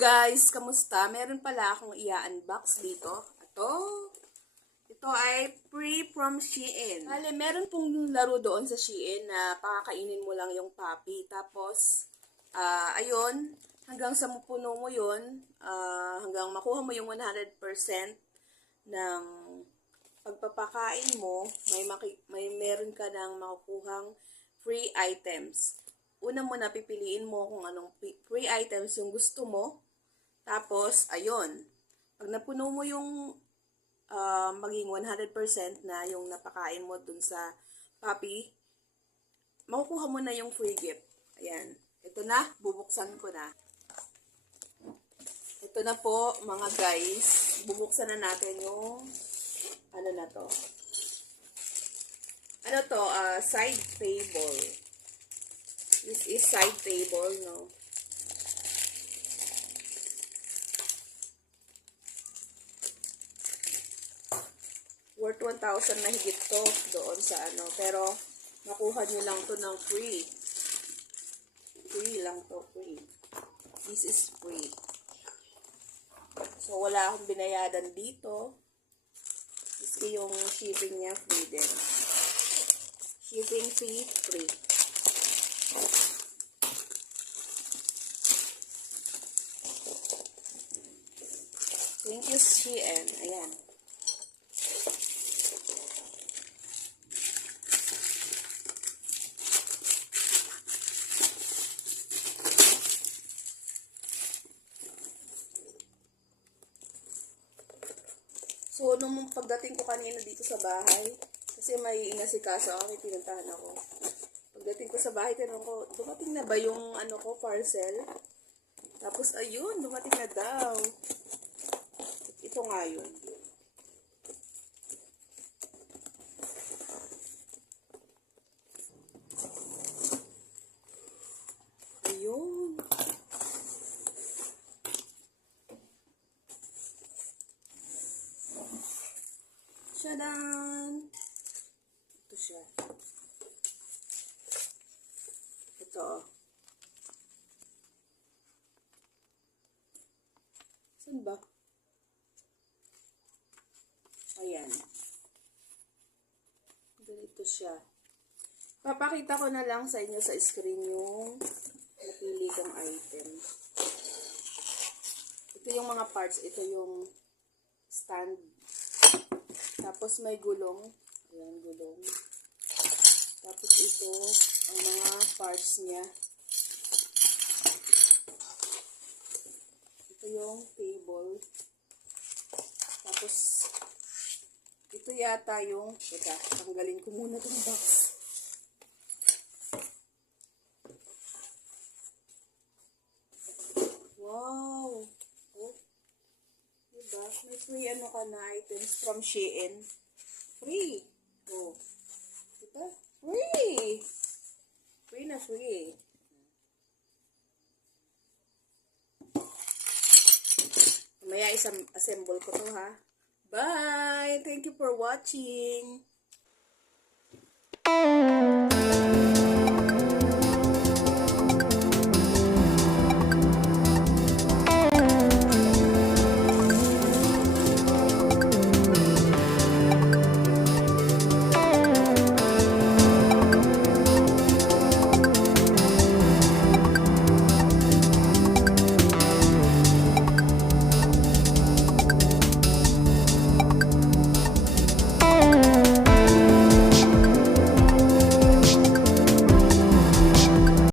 guys, kamusta? Meron pala akong i-unbox dito. Ito ay free from Shein. Bale, meron pong laro doon sa Shein na pakakainin mo lang yung puppy. Tapos, ayun, hanggang sa puno mo yun, hanggang makuha mo yung 100% ng pagpapakain mo, meron ka ng makukuhang free items. Una mo na pipiliin mo kung anong free items yung gusto mo. Tapos, ayun, pag napuno mo yung maging 100% na yung napakain mo dun sa puppy, makukuha mo na yung free gift. Ayan. Ito na, bubuksan ko na. Ito na po, mga guys. Bubuksan na natin yung, ano na to. Ano to, side table. This is side table, no? Worth 1,000 na higit to doon sa ano. Pero, makuha nyo lang to ng free. Free lang to, free. This is free. So, wala akong binayadan dito. Kasi yung shipping niya, free din. Shipping fee, free. Thank you, Shein. Ayan. So, nung pagdating ko kanina dito sa bahay, kasi may inasikaso ako, may pinuntahan ako. Pagdating ko sa bahay, tinanong ko, dumating na ba yung ano ko, parcel? Tapos, ayun, dumating na daw. Ito nga yun. Ayun. Tadaan! Ito siya. Ito. Saan ba? Ayan. Ganito siya. Papakita ko na lang sa inyo sa screen yung napili kong item. Ito yung mga parts. Ito yung stand. Tapos may gulong. Ayan, gulong. Tapos ito, ang mga parts niya. Ito yung table. Tapos, ito yata yung, teka, tanggalin ko muna itong box. Wow! Oh. Diba? May free ano ka na items from Shein. Free. Oh. Diba? Free. Free na free. Mamaya assemble ko to ha. Bye! Thank you for watching.